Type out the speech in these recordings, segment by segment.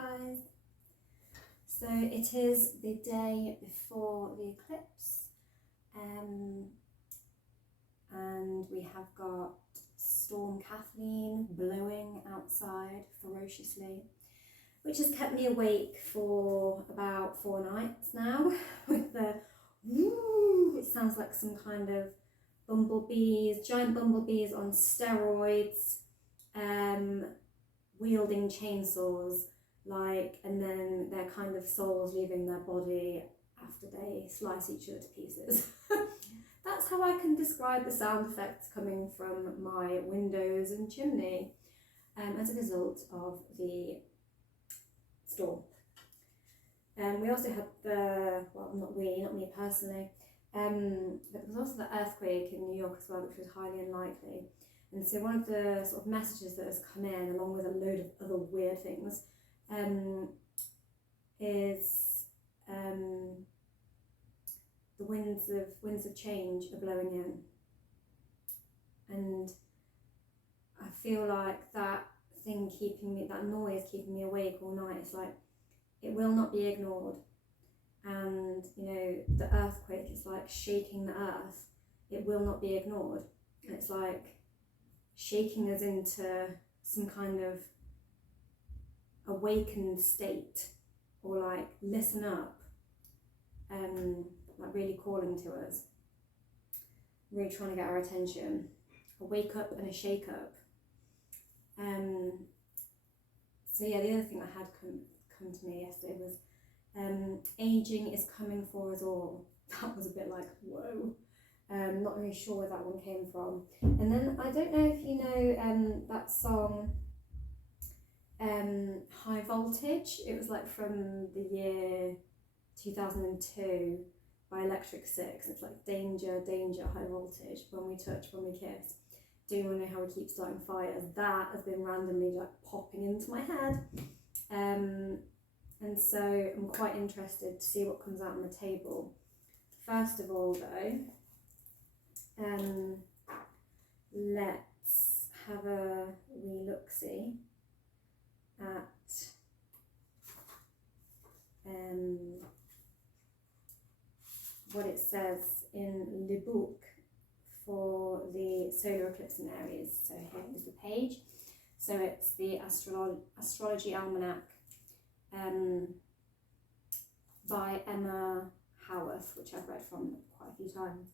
guys! So it is the day before the eclipse, and we have got Storm Kathleen blowing outside ferociously, which has kept me awake for about 4 nights now with the woo. It sounds like some kind of bumblebees, giant bumblebees on steroids, wielding chainsaws, and then their kind of souls leaving their body after they slice each other to pieces. That's how I can describe the sound effects coming from my windows and chimney as a result of the storm. We also had not me personally, but there was also the earthquake in New York as well, which was highly unlikely. And so one of the sort of messages that has come in, along with a load of other weird things, is the winds of change are blowing in. And I feel like that noise keeping me awake all night, it's like, it will not be ignored. And, the earthquake is like shaking the earth. It will not be ignored. And it's like shaking us into some kind of awakened state, or like listen up, like really calling to us, really trying to get our attention. A wake up and a shake up. So yeah, the other thing that had come to me yesterday was aging is coming for us all. That was a bit like, whoa. Not really sure where that one came from. And then I don't know if you know that song High Voltage. It was like from the year 2002 by Electric Six. It's like danger, danger, high voltage, when we touch, when we kiss. Do you want to know how we keep starting fires? That has been randomly like popping into my head. And so I'm quite interested to see what comes out on the table. First of all though, let's have a wee look-see at what it says in the book for the solar eclipse in Aries. So here is the page. So it's the Astrology Almanac by Emma Howarth, which I've read from quite a few times.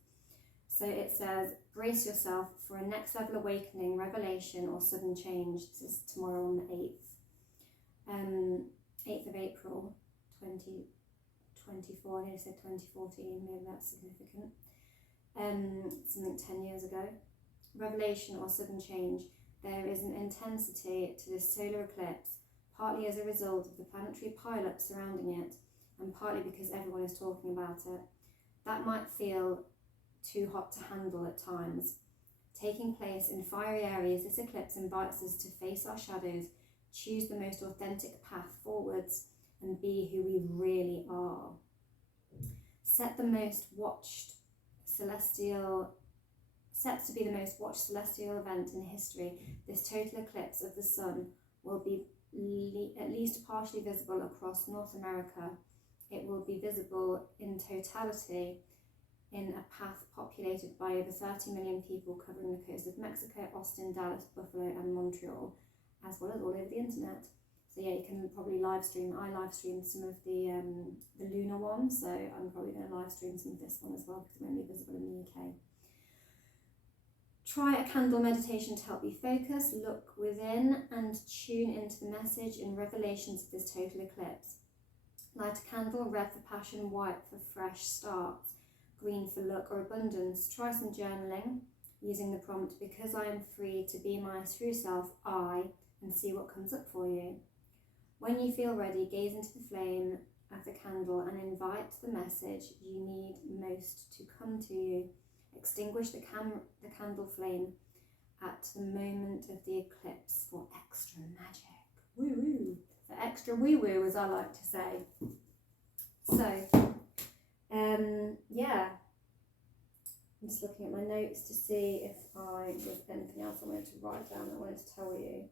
So it says, brace yourself for a next level awakening, revelation or sudden change. This is tomorrow on the 8th of April 2024. I nearly said 2014, maybe that's significant. Something 10 years ago. Revelation or sudden change. There is an intensity to this solar eclipse, partly as a result of the planetary pileup surrounding it, and partly because everyone is talking about it. That might feel too hot to handle at times. Taking place in fiery areas, this eclipse invites us to face our shadows, choose the most authentic path forwards, and be who we really are. Set to be the most watched celestial event in history, this total eclipse of the sun will be at least partially visible across North America. It will be visible in totality in a path populated by over 30 million people, covering the coast of Mexico, Austin, Dallas, Buffalo and Montreal, as well as all over the internet. So yeah, you can probably live stream. I live streamed some of the lunar one, so I'm probably going to live stream some of this one as well, because it won't be visible in the UK. Try a candle meditation to help you focus, look within and tune into the message and revelations of this total eclipse. Light a candle, red for passion, white for fresh starts, green for luck or abundance. Try some journaling using the prompt, because I am free to be my true self, and see what comes up for you. When you feel ready, gaze into the flame of the candle and invite the message you need most to come to you. Extinguish the candle flame at the moment of the eclipse for extra magic. Woo woo! For extra woo woo, as I like to say. So, yeah. I'm just looking at my notes to see if there's anything else I wanted to write down that I wanted to tell you.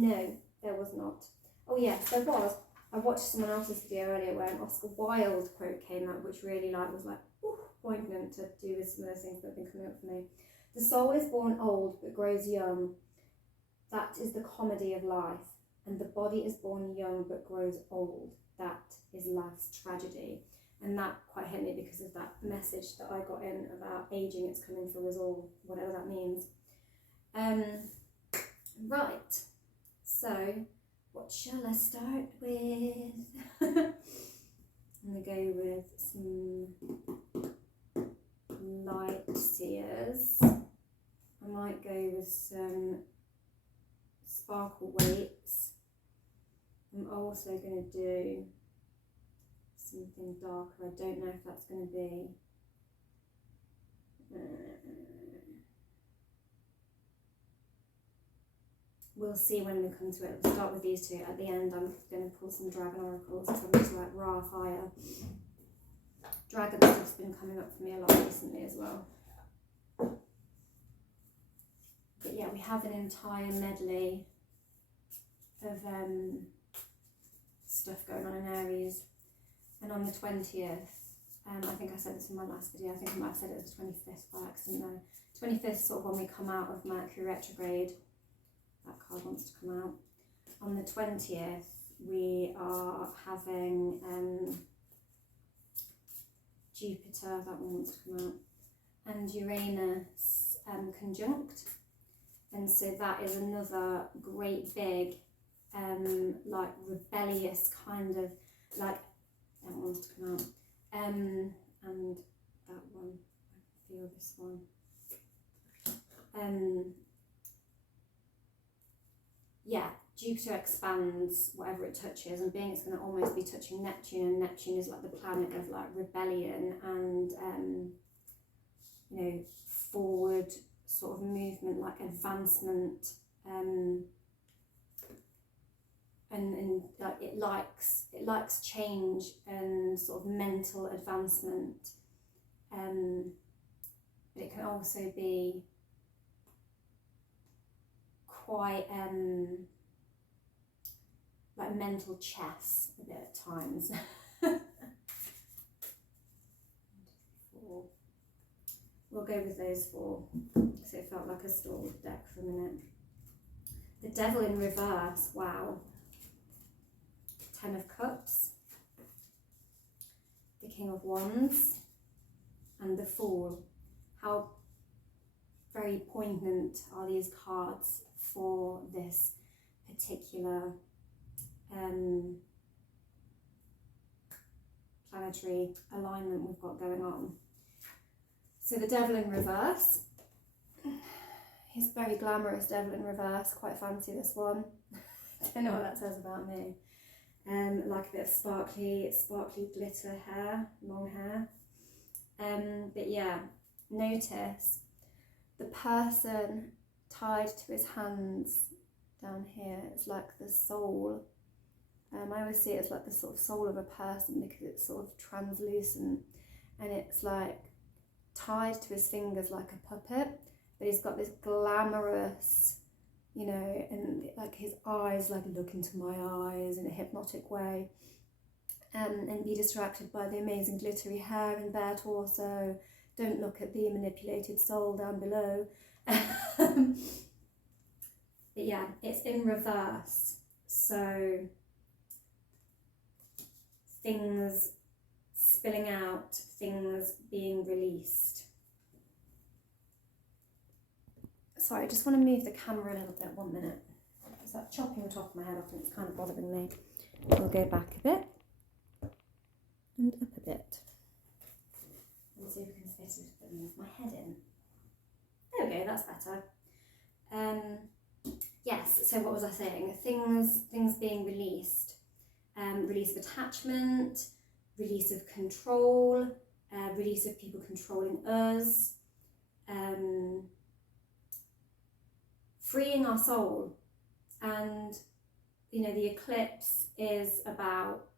No, there was not. Oh yes, there was. I watched someone else's video earlier where an Oscar Wilde quote came out, which really was poignant to do with some of those things that have been coming up for me. The soul is born old but grows young. That is the comedy of life. And the body is born young but grows old. That is life's tragedy. And that quite hit me because of that message that I got in about aging. It's coming for us all, whatever that means. Right. So, what shall I start with? I'm going to go with some light seers. I might go with some sparkle weights. I'm also going to do something darker. I don't know if that's going to be we'll see when we come to it. We'll start with these two. At the end, I'm going to pull some dragon oracles because I'm into like raw fire. Dragon stuff's been coming up for me a lot recently as well. But yeah, we have an entire medley of stuff going on in Aries. And on the 20th, I think I said this in my last video, I think I might have said it was the 25th by accident though. 25th is sort of when we come out of Mercury retrograde. That card wants to come out. On the 20th, we are having Jupiter, that one wants to come out, and Uranus conjunct. And so that is another great big, like rebellious kind of, like, that one wants to come out. And that one, I feel this one. Yeah, Jupiter expands whatever it touches, and being it's going to almost be touching Neptune, and Neptune is like the planet of like rebellion and you know, forward sort of movement, like advancement, and like it likes change and sort of mental advancement, but it can also be quite like mental chess a bit at times. We'll go with those four, so it felt like a stalled deck for a minute. The Devil in reverse, wow. 10 of Cups, the King of Wands, and the Fool. How very poignant are these cards for this particular planetary alignment we've got going on. So the Devil in reverse, he's a very glamorous Devil in reverse, quite fancy this one. Don't know what that says about me. Like a bit of sparkly glitter hair, long hair. But yeah, notice the person tied to his hands down here. It's like the soul. I always see it as like the sort of soul of a person because it's sort of translucent, and it's like tied to his fingers like a puppet, but he's got this glamorous, you know, and like his eyes like look into my eyes in a hypnotic way, and be distracted by the amazing glittery hair and bare torso. Don't look at the manipulated soul down below. But yeah, it's in reverse, so things spilling out, things being released. Sorry, I just want to move the camera a little bit, 1 minute. Is that chopping the top of my head off and it's kind of bothering me? We'll go back a bit and up a bit. And see if we can fit it and move my head in. There we go, that's better. Yes, so what was I saying? Things being released. Release of attachment, release of control, release of people controlling us, freeing our soul. And, you know, the eclipse is about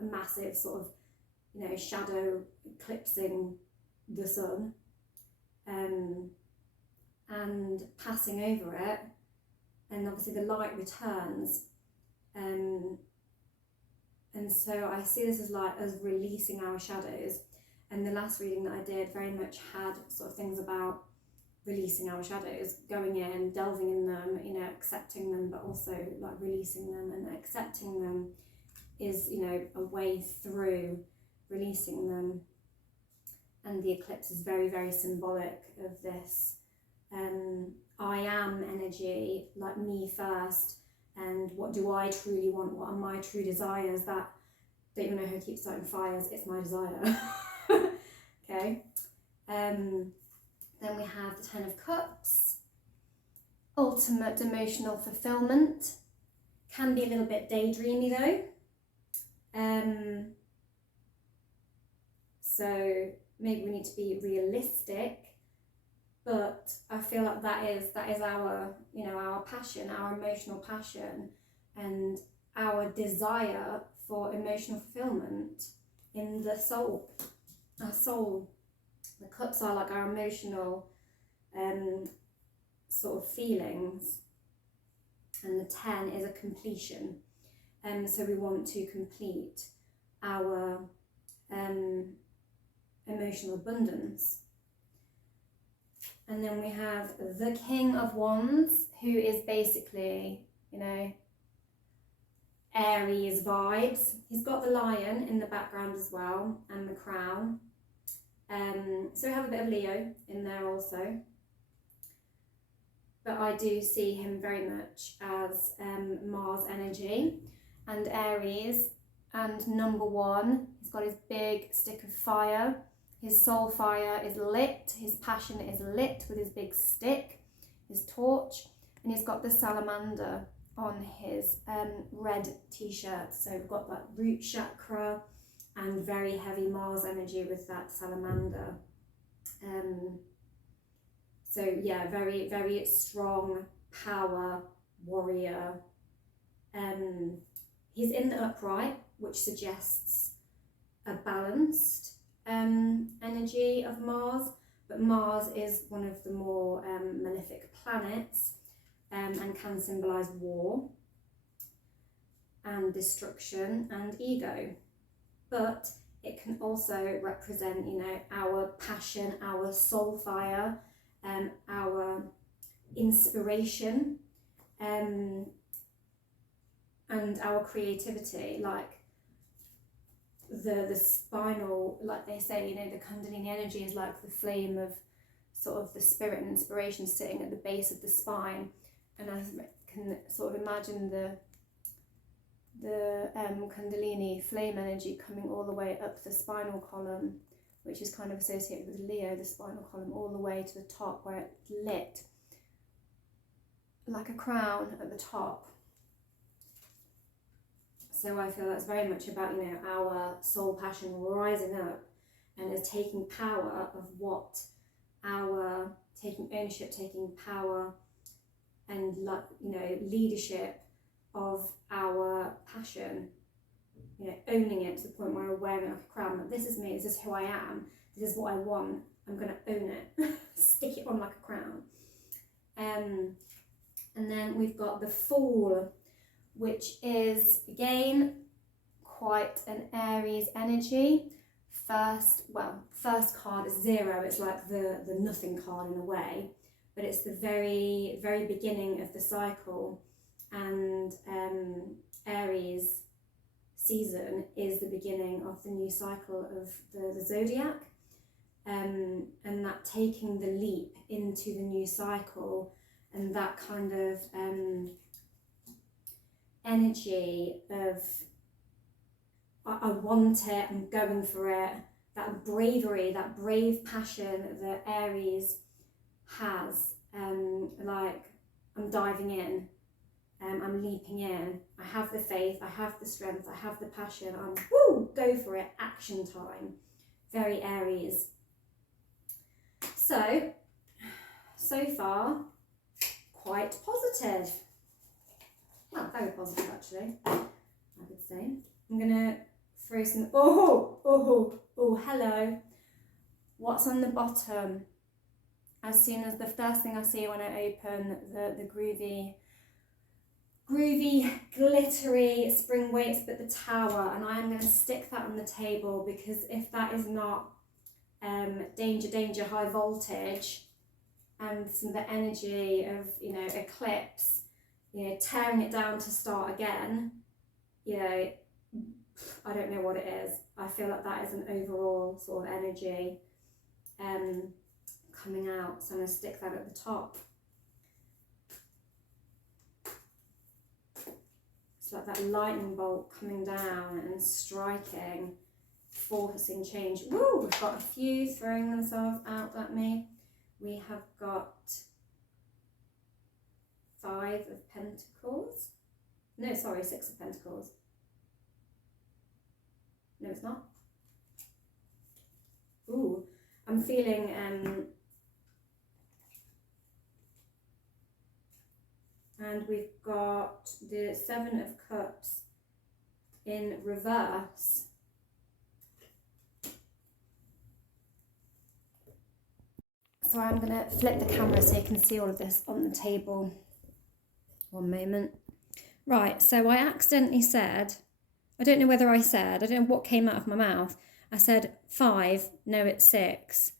a massive sort of, you know, shadow eclipsing the sun, and passing over it, and obviously the light returns. And so I see this as like as releasing our shadows. And the last reading that I did very much had sort of things about releasing our shadows, going in, delving in them, you know, accepting them, but also like releasing them. And accepting them is, you know, a way through releasing them. And the eclipse is very, very symbolic of this. I am energy, like me first, and what do I truly want? What are my true desires? That don't even know who keeps starting fires. It's my desire. Okay. Then we have the 10 of Cups. Ultimate emotional fulfillment. Can be a little bit daydreamy though. So maybe we need to be realistic, but I feel like that is our, you know, our passion, our emotional passion, and our desire for emotional fulfillment in the soul. Our soul. The cups are like our emotional sort of feelings, and the 10 is a completion. So we want to complete our emotional abundance. And then we have the King of Wands, who is basically, you know, Aries vibes. He's got the lion in the background as well, and the crown. So we have a bit of Leo in there also. But I do see him very much as Mars energy and Aries. And number 1, he's got his big stick of fire. His soul fire is lit, his passion is lit with his big stick, his torch, and he's got the salamander on his red t-shirt. So we've got that root chakra and very heavy Mars energy with that salamander. So yeah, very, very strong power warrior. He's in the upright, which suggests a balanced energy of Mars, but Mars is one of the more malefic planets and can symbolize war and destruction and ego, but it can also represent, you know, our passion, our soul fire, our inspiration, and our creativity. Like the spinal, like they say, you know, the Kundalini energy is like the flame of sort of the spirit and inspiration sitting at the base of the spine, and I can sort of imagine the Kundalini flame energy coming all the way up the spinal column, which is kind of associated with Leo, the spinal column, all the way to the top where it's lit like a crown at the top. So I feel that's very much about, you know, our soul passion rising up and is taking power of what our, taking ownership, taking power and, you know, leadership of our passion, you know, owning it to the point where we're wearing it like a crown. Like, this is me, this is who I am, this is what I want, I'm going to own it, stick it on like a crown. And then we've got the Fool, which is again quite an Aries energy. First card is 0. It's like the nothing card in a way, but it's the very, very beginning of the cycle, and Aries season is the beginning of the new cycle of the zodiac, and that taking the leap into the new cycle, and that kind of energy of I want it, I'm going for it, that bravery, that brave passion that Aries has, like I'm diving in, I'm leaping in, I have the faith, I have the strength, I have the passion, I'm go for it, action time. Very Aries. So far, quite positive. Well, very positive actually, I would say. I'm gonna throw some, hello. What's on the bottom? As soon as the first thing I see when I open the groovy groovy, glittery spring weights, but the tower, and I am going to stick that on the table, because if that is not danger, danger, high voltage, and some of the energy of, you know, eclipse, you know, tearing it down to start again, you know, I don't know what it is. I feel like that is an overall sort of energy coming out, so I'm going to stick that at the top. It's like that lightning bolt coming down and striking, forcing change. Woo! We've got a few throwing themselves out at me. We have got 5 of Pentacles. No, sorry, 6 of Pentacles. No, it's not. Ooh, I'm feeling and we've got the 7 of Cups in reverse. So I'm going to flip the camera so you can see all of this on the table. One moment. Right, so I accidentally said, I don't know whether I said, I don't know what came out of my mouth. I said 5, no it's 6.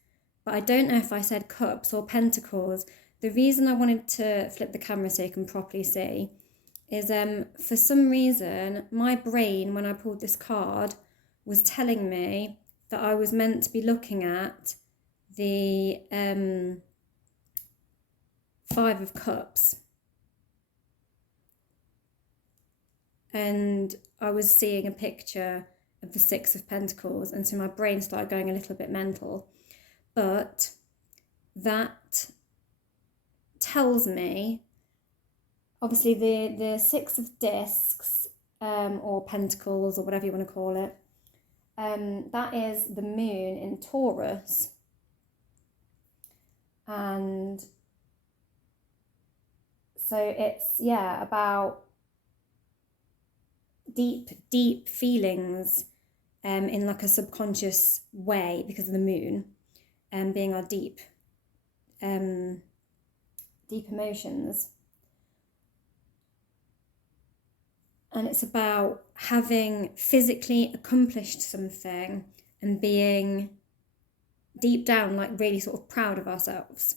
But I don't know if I said Cups or Pentacles. The reason I wanted to flip the camera so you can properly see is for some reason my brain, when I pulled this card, was telling me that I was meant to be looking at the 5 of Cups, and I was seeing a picture of the 6 of Pentacles, and so my brain started going a little bit mental. But that tells me, obviously the 6 of Discs or Pentacles or whatever you want to call it, that is the moon in Taurus, and so it's, yeah, about deep feelings in like a subconscious way, because of the moon being our deep emotions. And it's about having physically accomplished something and being deep down like really sort of proud of ourselves.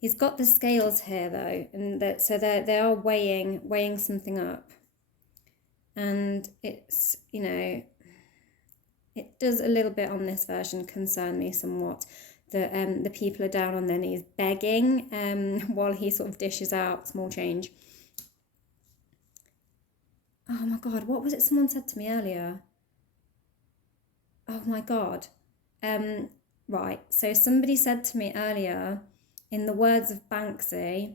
He's got the scales here though, and that, so they are weighing something up, and it's, you know, it does a little bit on this version concern me somewhat that the people are down on their knees begging while he sort of dishes out small change. Oh my God, what was it someone said to me earlier? Oh my God. Right, so somebody said to me earlier, in the words of Banksy,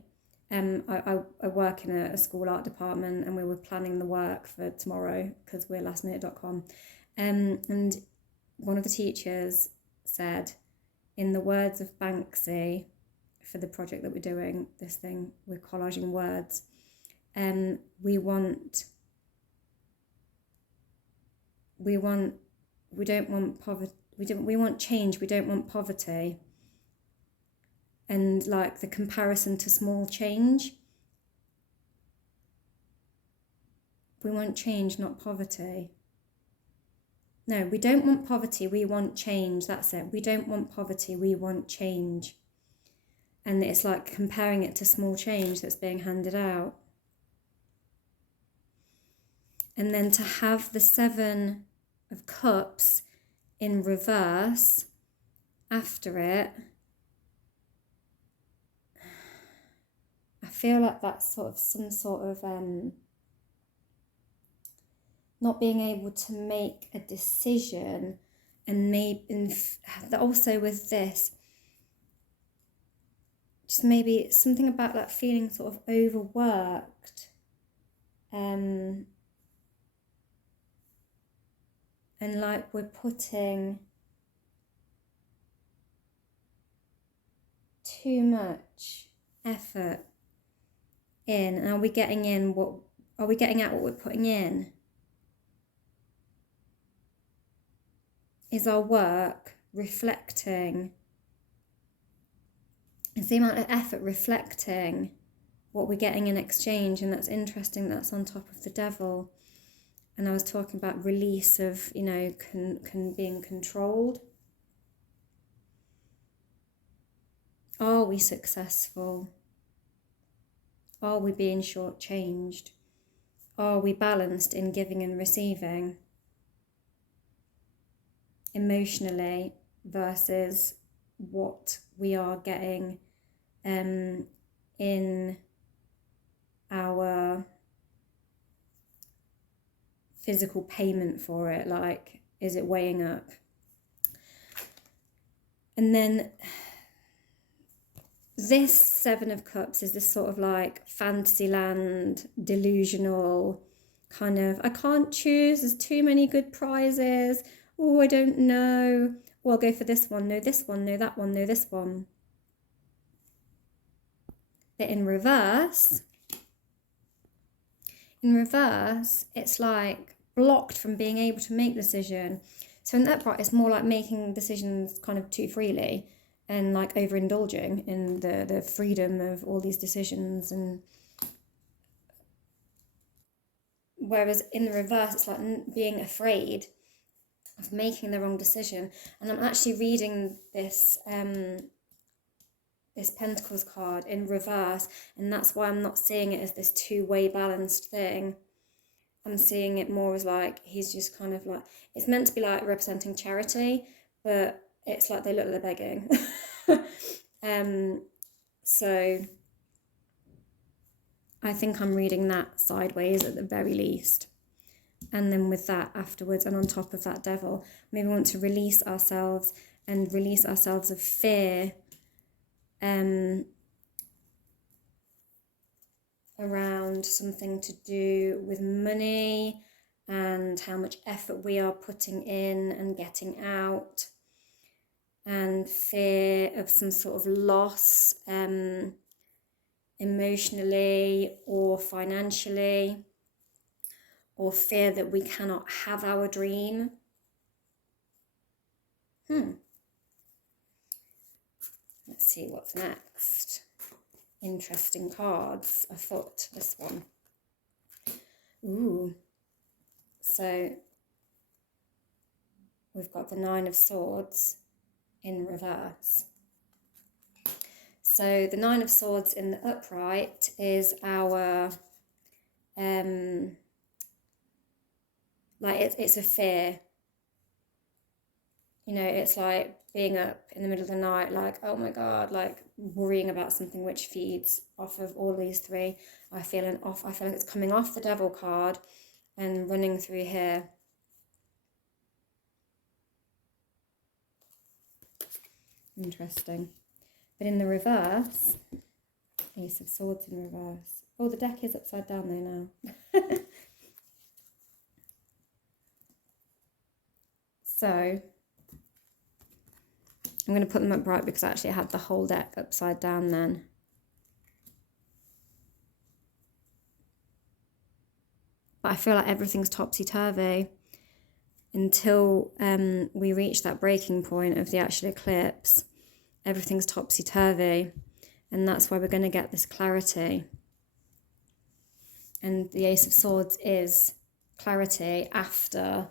I work in a school art department, and we were planning the work for tomorrow because we're lastminute.com. And one of the teachers said, in the words of Banksy, for the project that we're doing, this thing, we're collaging words, we don't want poverty, we want change, we don't want poverty. And like the comparison to small change, we want change, not poverty. No, we don't want poverty, we want change, that's it. We don't want poverty, we want change. And it's like comparing it to small change that's being handed out. And then to have the 7 of Cups in reverse after it, I feel like that's sort of some sort of not being able to make a decision, and maybe also with this, just maybe something about that feeling sort of overworked, and like we're putting too much effort in, and are we getting out what we're putting in? Is our work reflecting, is the amount of effort reflecting what we're getting in exchange. And that's interesting, that's on top of the devil. And I was talking about release of, you know, being controlled. Are we successful? Are we being shortchanged? Are we balanced in giving and receiving? Emotionally versus what we are getting in our physical payment for it. Like, is it weighing up? And then this Seven of Cups is this sort of like fantasyland, delusional kind of, I can't choose, there's too many good prizes. Oh, I don't know. Oh, I'll go for this one. No, this one. No, that one. No, this one. But in reverse, it's like blocked from being able to make decision. So in the upright, it's more like making decisions kind of too freely and like overindulging in the freedom of all these decisions. And whereas in the reverse, it's like being afraid of making the wrong decision. And I'm actually reading this this Pentacles card in reverse, and that's why I'm not seeing it as this two-way balanced thing. I'm seeing it more as like he's just kind of like, it's meant to be like representing charity, but it's like they look like they're begging. So I think I'm reading that sideways at the very least. And then with that afterwards, and on top of that devil, maybe we want to release ourselves and release ourselves of fear around something to do with money and how much effort we are putting in and getting out, and fear of some sort of loss emotionally or financially, or fear that we cannot have our dream. Let's see what's next. Interesting cards. I thought this one. Ooh. So we've got the Nine of Swords in reverse. So the Nine of Swords in the upright is our like it's a fear. You know, it's like being up in the middle of the night, like, oh my God, like worrying about something, which feeds off of all these three. I feel like it's coming off the Devil card and running through here. Interesting. But in the reverse, Ace of Swords in reverse. Oh, the deck is upside down though now. So I'm going to put them upright because actually I had the whole deck upside down then. But I feel like everything's topsy-turvy until we reach that breaking point of the actual eclipse. Everything's topsy-turvy, and that's why we're going to get this clarity. And the Ace of Swords is clarity after,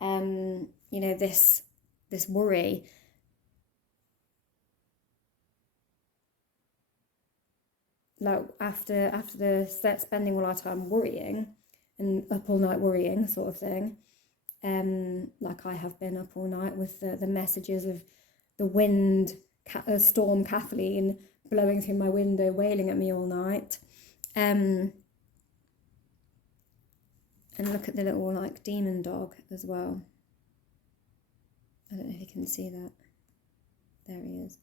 you know, this worry. Like after the spending all our time worrying and up all night worrying sort of thing, like I have been up all night with the messages of the wind, storm Kathleen blowing through my window, wailing at me all night. And look at the little like demon dog as well. I don't know if you can see that. There he is.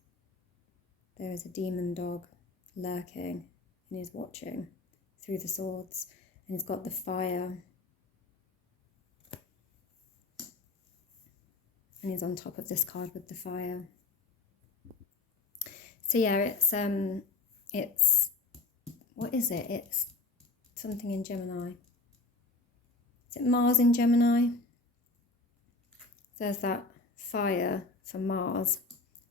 There is a demon dog lurking, and he's watching through the swords, and he's got the fire, and he's on top of this card with the fire. So yeah, it's what is it? It's something in Gemini. Is it Mars in Gemini? There's that fire for Mars,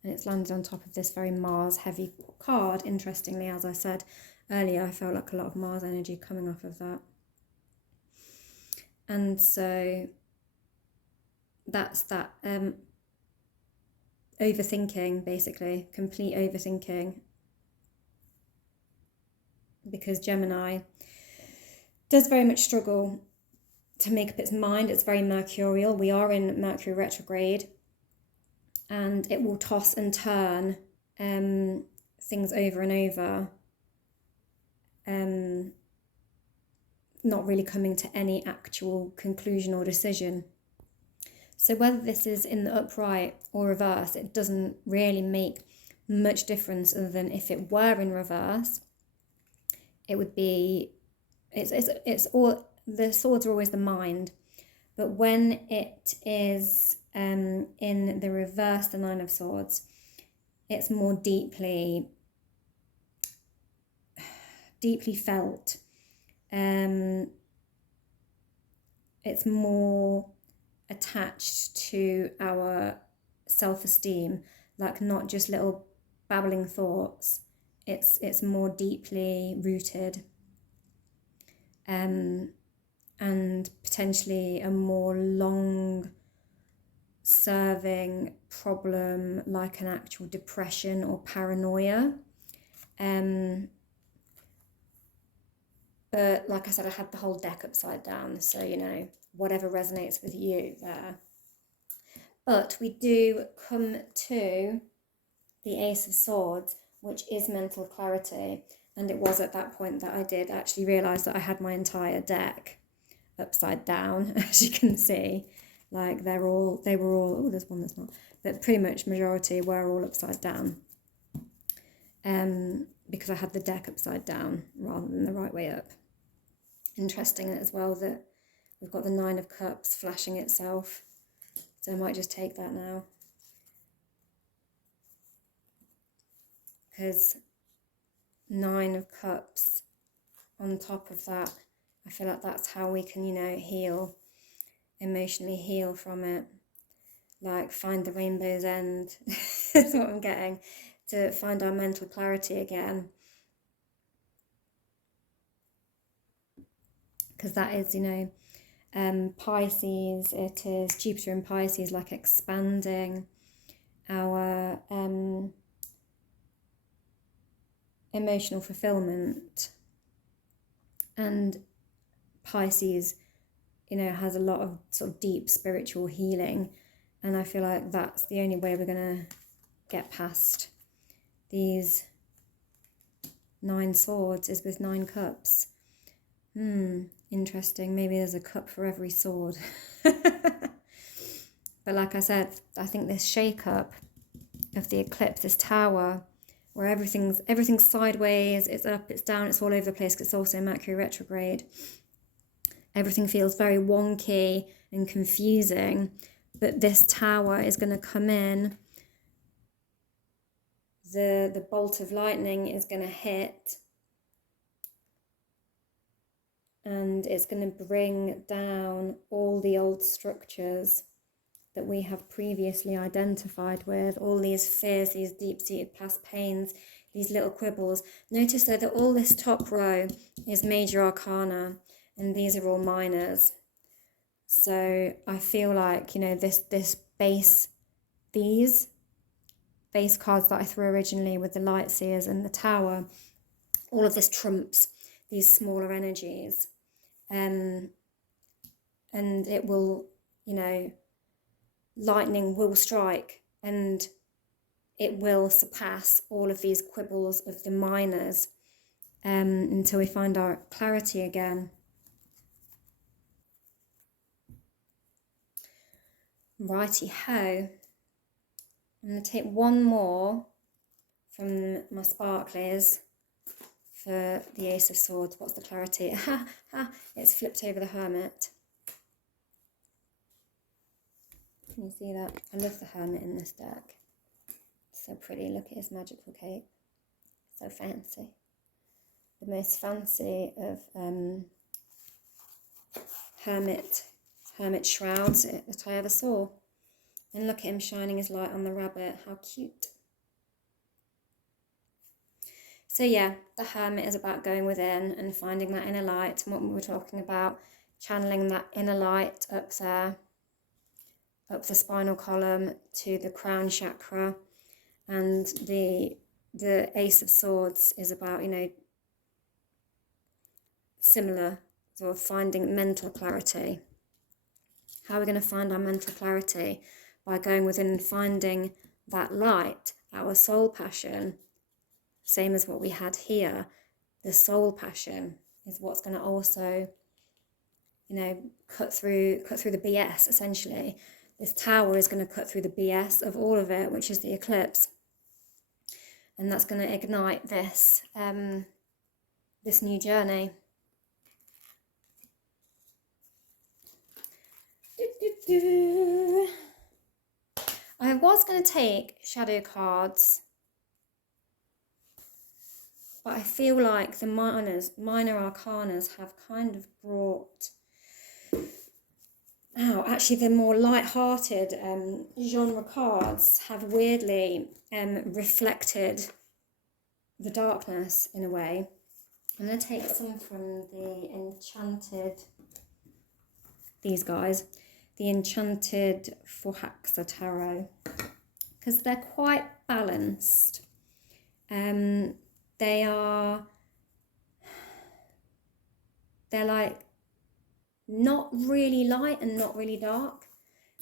and it's landed on top of this very Mars heavy card, interestingly, as I said earlier, I felt like a lot of Mars energy coming off of that. And so that's that overthinking, basically, complete overthinking. Because Gemini does very much struggle to make up its mind. It's very mercurial. We are in Mercury retrograde, and it will toss and turn things over and over, not really coming to any actual conclusion or decision. So whether this is in the upright or reverse, it doesn't really make much difference, other than if it were in reverse, it would be, it's all, the swords are always the mind, but when it is in the reverse, the Nine of Swords, it's more deeply felt. It's more attached to our self-esteem, like not just little babbling thoughts. It's more deeply rooted, and potentially a more long-serving problem, like an actual depression or paranoia. But like I said, I had the whole deck upside down, so whatever resonates with you there. But we do come to the Ace of Swords, which is mental clarity. And it was at that point that I did actually realise that I had my entire deck upside down, as you can see. Like they were all, oh, there's one that's not, but pretty much majority were all upside down. Because I had the deck upside down rather than the right way up. Interesting as well that we've got the Nine of Cups flashing itself. So I might just take that now. Because Nine of Cups on top of that, I feel like that's how we can, heal, emotionally heal from it. Like find the rainbow's end, is what I'm getting, to find our mental clarity again. Because that is, Pisces, it is Jupiter in Pisces, like expanding our emotional fulfillment. And Pisces, has a lot of sort of deep spiritual healing. And I feel like that's the only way we're going to get past these 9 swords, is with 9 cups. Interesting. Maybe there's a cup for every sword. But like I said, I think this shake-up of the eclipse, this tower, where everything's sideways, it's up, it's down, it's all over the place, because it's also Mercury retrograde. Everything feels very wonky and confusing, but this tower is going to come in. The bolt of lightning is going to hit, and it's going to bring down all the old structures that we have previously identified with, all these fears, these deep-seated past pains, these little quibbles. Notice though that all this top row is major arcana, and these are all minors. So I feel like, this base, these base cards that I threw originally with the Light Seers and the Tower, all of this trumps these smaller energies. And it will, lightning will strike, and it will surpass all of these quibbles of the minors, until we find our clarity again. Righty ho. I'm going to take one more from my sparklies for the Ace of Swords. What's the clarity? It's flipped over the Hermit. Can you see that? I love the Hermit in this deck. So pretty. Look at his magical cape. So fancy. The most fancy of hermit shrouds that I ever saw. And look at him shining his light on the rabbit. How cute. So yeah, the Hermit is about going within and finding that inner light, and what we were talking about, channeling that inner light up there, up the spinal column to the crown chakra. And the Ace of Swords is about, you know, similar, sort of finding mental clarity. How are we going to find our mental clarity? By going within and finding that light, our soul passion, same as what we had here. The soul passion is what's going to also, you know, cut through the BS, essentially. This tower is going to cut through the BS of all of it, which is the eclipse. And that's going to ignite this, this new journey. I was going to take shadow cards, but I feel like the minor arcanas have kind of brought out, actually the more light-hearted genre cards have weirdly reflected the darkness in a way. I'm going to take some from the Enchanted, these guys, the Enchanted Forhaxa Tarot, because they're quite balanced. They're like not really light and not really dark.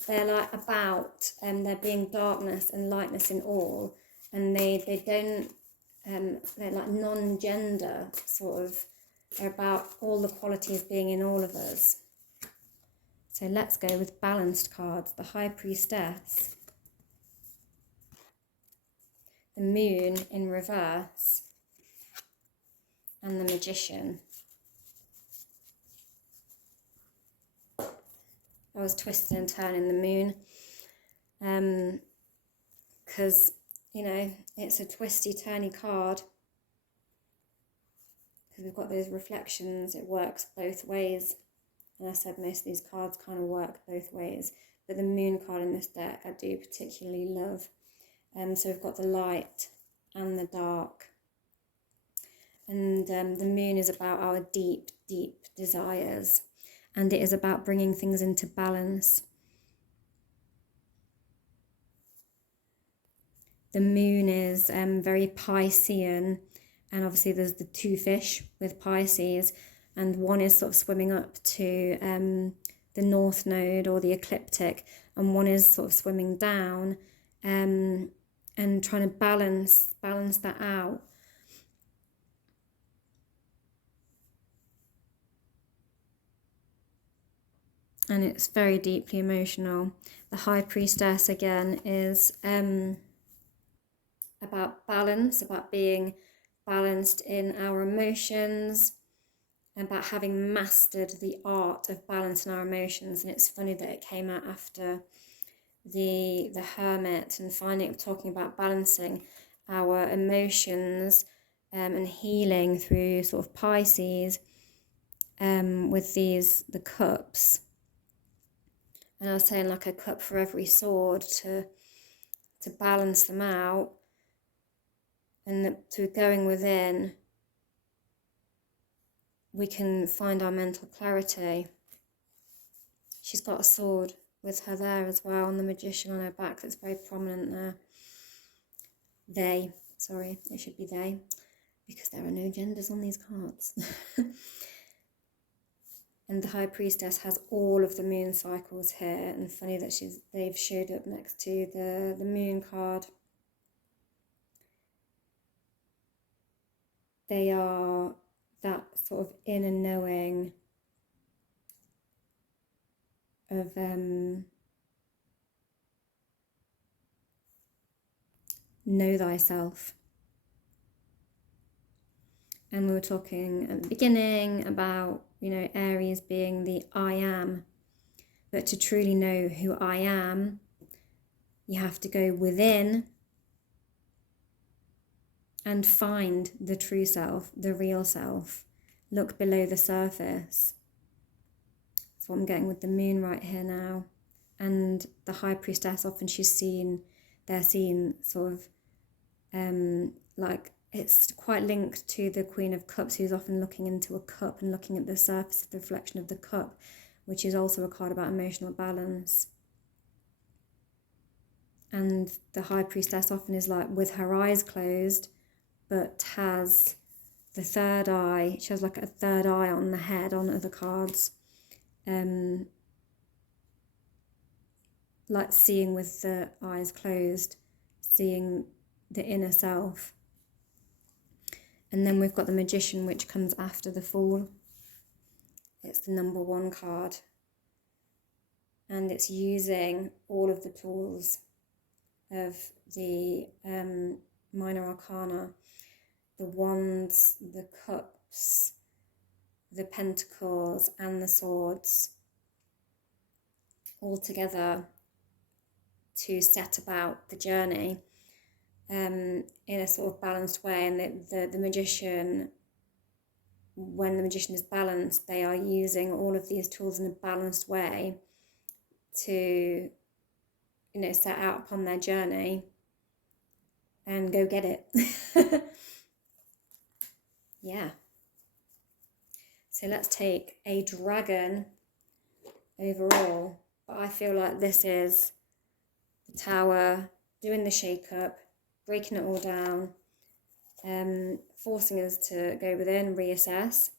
They're like about there being darkness and lightness in all, and they don't they're like non-gender sort of. They're about all the qualities being in all of us. So let's go with balanced cards. The High Priestess, the Moon in reverse, and the Magician. I was twisting and turning the Moon because, you know, it's a twisty, turny card. Because we've got those reflections, it works both ways. And I said most of these cards kind of work both ways. But the Moon card in this deck I do particularly love. So we've got the light and the dark. And the Moon is about our deep, deep desires. And it is about bringing things into balance. The Moon is very Piscean, and obviously there's the two fish with Pisces, and one is sort of swimming up to the North Node or the ecliptic, and one is sort of swimming down and trying to balance that out. And it's very deeply emotional. The High Priestess, again, is about balance, about being balanced in our emotions, about having mastered the art of balancing our emotions. And it's funny that it came out after the Hermit, and talking about balancing our emotions and healing through sort of Pisces with the cups. And I was saying like a cup for every sword to balance them out, and through going within we can find our mental clarity. She's got a sword with her there as well, and the Magician on her back that's very prominent there. It should be they, because there are no genders on these cards. And the High Priestess has all of the moon cycles here, and funny that they've showed up next to the Moon card. They are that sort of inner knowing of know thyself. And we were talking at the beginning about, you know, Aries being the I am. But to truly know who I am, you have to go within and find the true self, the real self. Look below the surface. That's what I'm getting with the Moon right here now. And the High Priestess, often they're seen sort of like it's quite linked to the Queen of Cups, who's often looking into a cup and looking at the surface of the reflection of the cup, which is also a card about emotional balance. And the High Priestess often is like with her eyes closed, but has the third eye. She has like a third eye on the head on other cards. Like seeing with the eyes closed, seeing the inner self. And then we've got the Magician, which comes after the Fool. It's the number 1 card. And it's using all of the tools of the minor arcana. The Wands, the Cups, the Pentacles and the Swords, all together to set about the journey in a sort of balanced way. And the Magician, when the Magician is balanced, they are using all of these tools in a balanced way to, set out upon their journey and go get it. Yeah. So let's take a dragon overall. But I feel like this is the Tower, doing the shake-up, breaking it all down, forcing us to go within, reassess,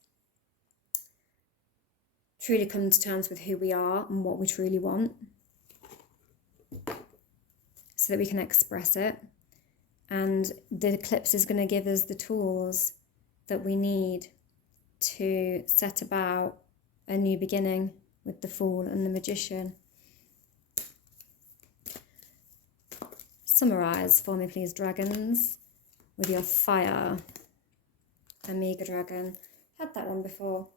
truly come to terms with who we are and what we truly want, so that we can express it. And the eclipse is going to give us the tools that we need to set about a new beginning with the Fool and the Magician. Summarise for me, please, dragons, with your fire. Amiga dragon. Had that one before.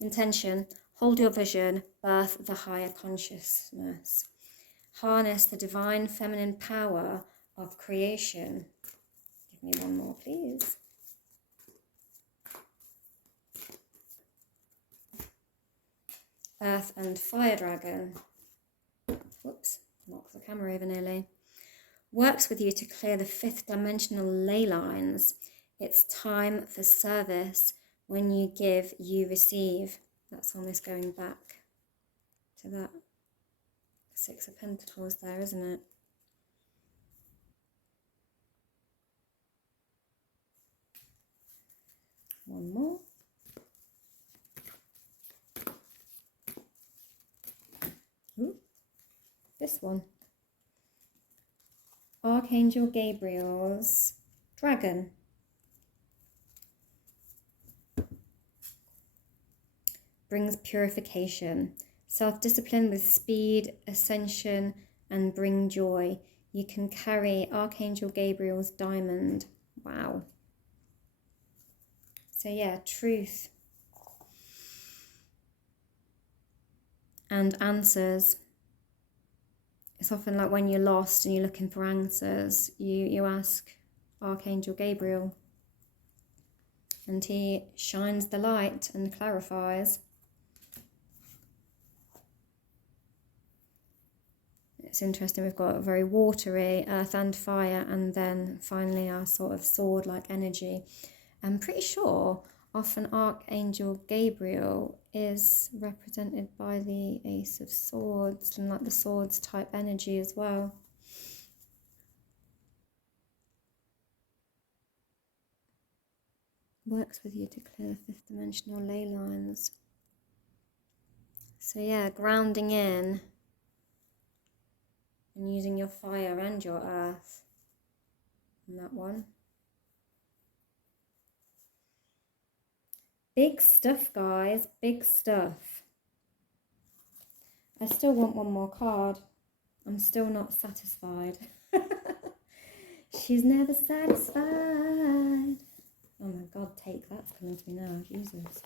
Intention. Hold your vision. Birth the higher consciousness. Harness the divine feminine power of creation. Give me one more, please. Earth and fire dragon. Whoops, knocked the camera over nearly. Works with you to clear the 5th dimensional ley lines. It's time for service. When you give, you receive. That's almost going back to that 6 of Pentacles there, isn't it? One more. Ooh, this one. Archangel Gabriel's dragon. Brings purification, self-discipline with speed, ascension, and bring joy. You can carry Archangel Gabriel's diamond. Wow. So yeah, truth and answers. It's often like when you're lost and you're looking for answers, you ask Archangel Gabriel, and he shines the light and clarifies. It's interesting, we've got a very watery, earth and fire, and then finally our sort of sword-like energy. I'm pretty sure often Archangel Gabriel is represented by the Ace of Swords and like the swords type energy as well. Works with you to clear the 5th dimensional ley lines. So yeah, grounding in and using your fire and your earth in that one. Big stuff, guys, big stuff. I still want one more card. I'm still not satisfied. She's never satisfied. Oh my God, take that's coming to me now, Jesus.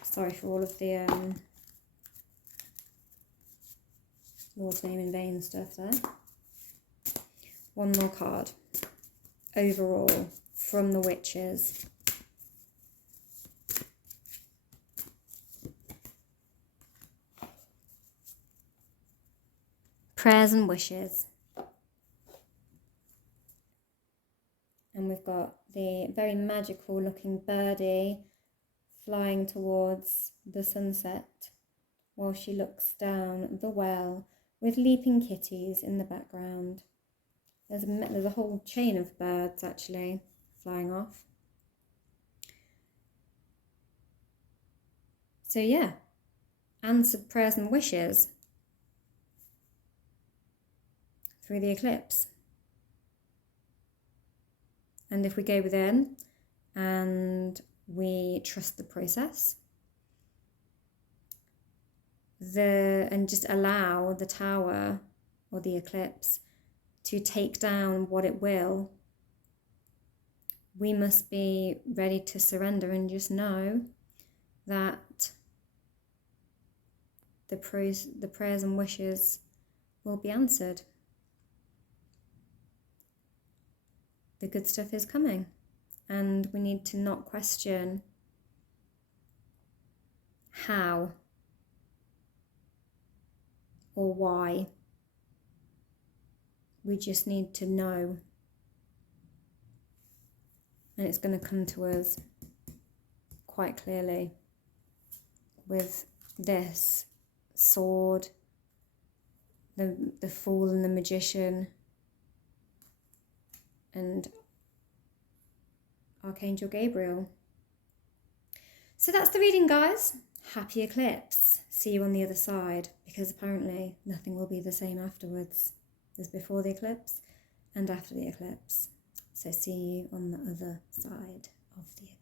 Sorry for all of the Lord's name in vain stuff there. One more card. Overall, from the Witches. Prayers and wishes. And we've got the very magical looking birdie flying towards the sunset while she looks down the well with leaping kitties in the background. There's a whole chain of birds actually flying off. So yeah, answered prayers and wishes through the eclipse. And if we go within and we trust the process, and just allow the tower or the eclipse to take down what it will, we must be ready to surrender and just know that the prayers and wishes will be answered. The good stuff is coming, and we need to not question how or why. We just need to know, and it's going to come to us quite clearly with this sword, the Fool and the Magician, and Archangel Gabriel. So that's the reading, guys. Happy eclipse. See you on the other side, because apparently nothing will be the same afterwards as before the eclipse and after the eclipse. So see you on the other side of the eclipse.